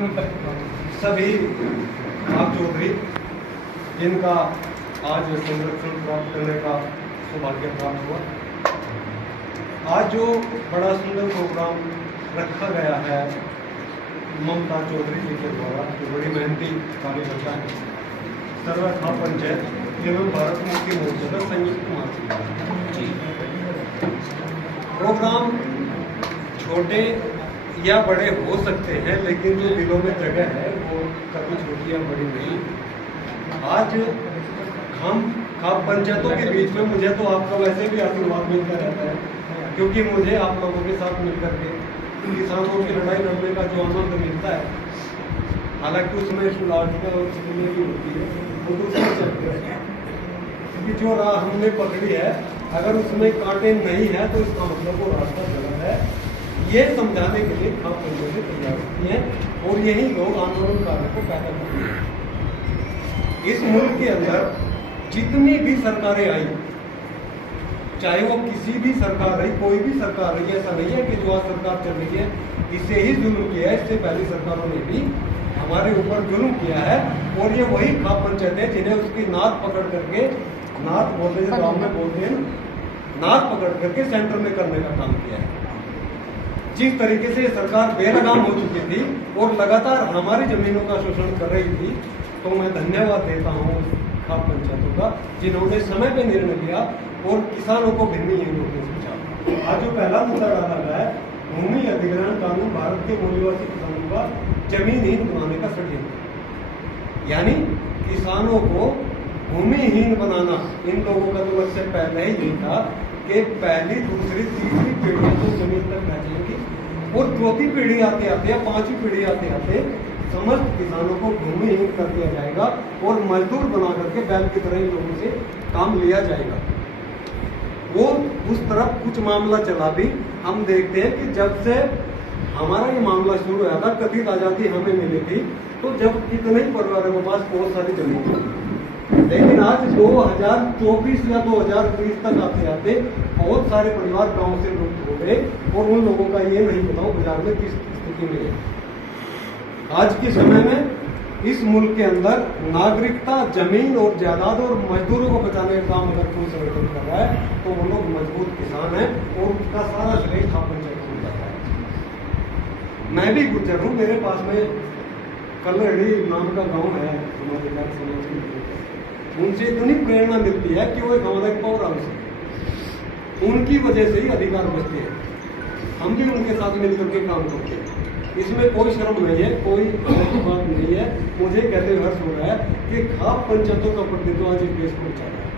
सभी आप चौधरी जिनका आज संरक्षण प्राप्त करने का सौभाग्य प्राप्त हुआ। आज जो बड़ा सुंदर प्रोग्राम रखा गया है ममता चौधरी जी के द्वारा, जो बड़ी मेहनती कार्यकर्ता है, सर्व खाप पंचायत एवं भारत मुक्ति मोर्चा का संयुक्त मार्च। प्रोग्राम छोटे या बड़े हो सकते हैं, लेकिन जो दिलों में जगह है वो कभी छोटी या बड़ी नहीं। आज हम खाप पंचायतों के बीच में मुझे तो आपका वैसे भी आशीर्वाद मिलता रहता है, क्योंकि मुझे आप लोगों के साथ मिलकर के किसानों की लड़ाई लड़ने का जो आनंद मिलता है, हालांकि उसमें शुरुआत और सुनने की होती है, वो दूसरे चलते हैं। क्योंकि जो राह हमने पकड़ी है, अगर उसमें कांटे नहीं है तो इसका मतलब वो रास्ता गलत है, ये समझाने के लिए खाप पंचायतें तैयार होती हैं और यही लोग आंदोलनकारियों को पैदा करते हैं। इस मुल्क के अंदर जितनी भी सरकारें आई, चाहे वो किसी भी सरकार रही, कोई भी सरकार रही, ऐसा नहीं है कि जो आज सरकार चल रही है इसे ही जुल्म किया है। इससे पहली सरकारों ने भी हमारे ऊपर जुल्म किया है और ये वही खाप पंचायतें जिन्हें उसकी नाक पकड़ करके, नाक बोलते हैं गाँव में बोलते हैं, नाक पकड़ करके सेंटर में करने का काम किया है। जिस तरीके से सरकार बेलगाम हो चुकी थी और लगातार हमारी जमीनों का शोषण कर रही थी, तो मैं धन्यवाद देता हूँ खाप पंचायतों का, जिन्होंने समय पे निर्णय लिया और किसानों को भिन्नहीन होने से बचाया। आज जो पहला मुद्दा डाला गया है, भूमि अधिग्रहण कानून भारत के मूलवासी किसानों का जमीनहीन बनाने का षड्यंत्र, यानी किसानों को भूमिहीन बनाना। इन लोगों का तो इससे पहले ही नहीं था कि पहली, दूसरी, तीसरी पीढ़ी तो जमीन तक पहुंचेगी और चौथी पीढ़ी आते आते या पांचवी पीढ़ी आते आते समस्त किसानों को भूमिहीन कर दिया जाएगा और मजदूर बना करके बैल की तरह इन लोगों से काम लिया जाएगा। वो उस तरफ कुछ मामला चला भी। हम देखते हैं कि जब से हमारा ये मामला शुरू हुआ था, कथित आजादी हमें मिली थी, तो जब कितने ही परिवारों के पास बहुत सारी जमीन थी, लेकिन आज 2024 या 2020 तक आते आते बहुत सारे परिवार गांव से लुप्त हो गए और उन लोगों का ये नहीं बताओ बाजार में किस स्थिति में है। आज के समय में इस मुल्क के अंदर नागरिकता, जमीन और जायदाद और मजदूरों को बचाने का काम अगर कोई संगठन कर रहा है तो वो लोग मजबूत किसान हैं और उसका सारा श्रेय खाप पंचायत को जाता है। मैं भी गुजर हूँ, मेरे पास में कल्लड़ी नाम का गाँव है हमारे समाज के, उनसे इतनी प्रेरणा मिलती है कि वो एक हमारा पावर हाउस है, उनकी वजह से ही अधिकार बचते हैं। हम भी उनके साथ मिलकर के काम करते हैं, इसमें कोई शर्म नहीं है, कोई अलग बात नहीं है। मुझे कहते हुए हर्ष हो रहा है कि खाप पंचायतों का प्रतिनिधित्व आज इस देश को बचा रहा है।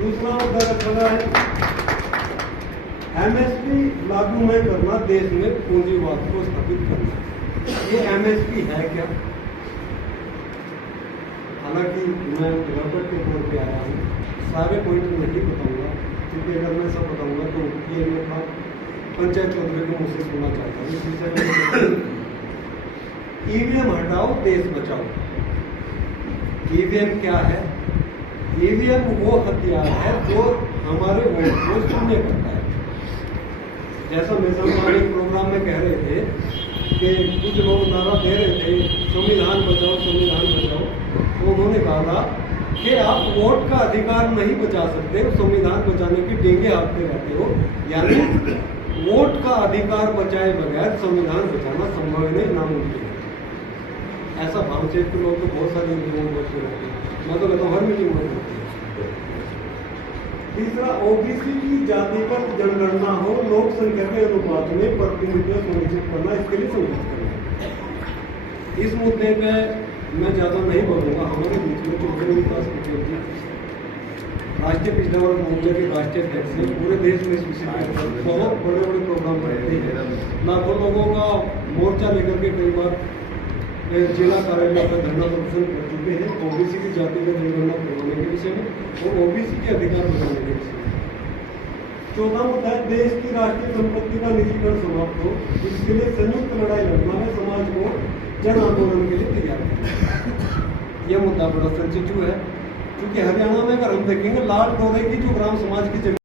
दूसरा मुद्दा रखा है MSP लागू में करना, देश में पूंजीवाद को स्थापित करना। ये MSP है क्या? हालांकि मैं डेवलपर के तौर पे आया हूँ, सारे पॉइंट नहीं बताऊंगा, क्योंकि अगर मैं सब बताऊंगा तो ये मैं था पंचायत चौधरी को मुझसे सुनना चाहता हूँ। इस विषय में EVM हटाओ, देश बचाओ। EVM क्या है? EVM वो हथियार है जो हमारे वोट को शून्य करता है। जैसा मिसाल प्रोग्राम में कह रहे थे कि कुछ लोग नारा दे रहे थे संविधान बचाओ, संविधान बचाओ, तो उन्होंने कहा कि आप वोट का अधिकार नहीं बचा सकते, संविधान बचाने की डेंगे हाँकते रहते हो, यानी वोट का अधिकार बचाए बगैर संविधान बचाना संभव नहीं, नामुमकिन है। ऐसा भावचेत के लोग तो बहुत सारे मीटिंगों में बच्चे रहते हैं, मैं तो कहता हूँ हर मीटिंग में होती है। तीसरा, OBC की जातिगत जनगणना हो, लोक संख्या के अनुपात में प्रतिनिधित्व सुनिश्चित करना, इसके लिए संघर्ष करना। इस मुद्दे पे मैं ज्यादा नहीं बोलूंगा। हमारे बीच में चौधरी विकास पटेल जी राष्ट्रीय पिछड़ा वर्ग मोर्चा के राष्ट्रीय अध्यक्ष हैं, पूरे देश में इस विषय पर बहुत बड़े बड़े प्रोग्राम करते हैं, लाखों लोगों का मोर्चा लेकर के कई बार जिला कार्यालय पर धरना प्रदर्शन कर चुके हैं OBC की जातिगत जनगणना करवाने के विषय में और OBC के अधिकार बढ़ाने के विषय में। चौथा मुद्दा है देश की राष्ट्रीय संपत्ति का निजीकरण समाप्त हो, इसके लिए संयुक्त लड़ाई लड़ना है, समाज को जन आंदोलन के लिए तैयार करना। यह मुद्दा बड़ा सेंसिटिव है, क्योंकि हरियाणा में अगर हम देखेंगे लाल डोरे की जो ग्राम समाज की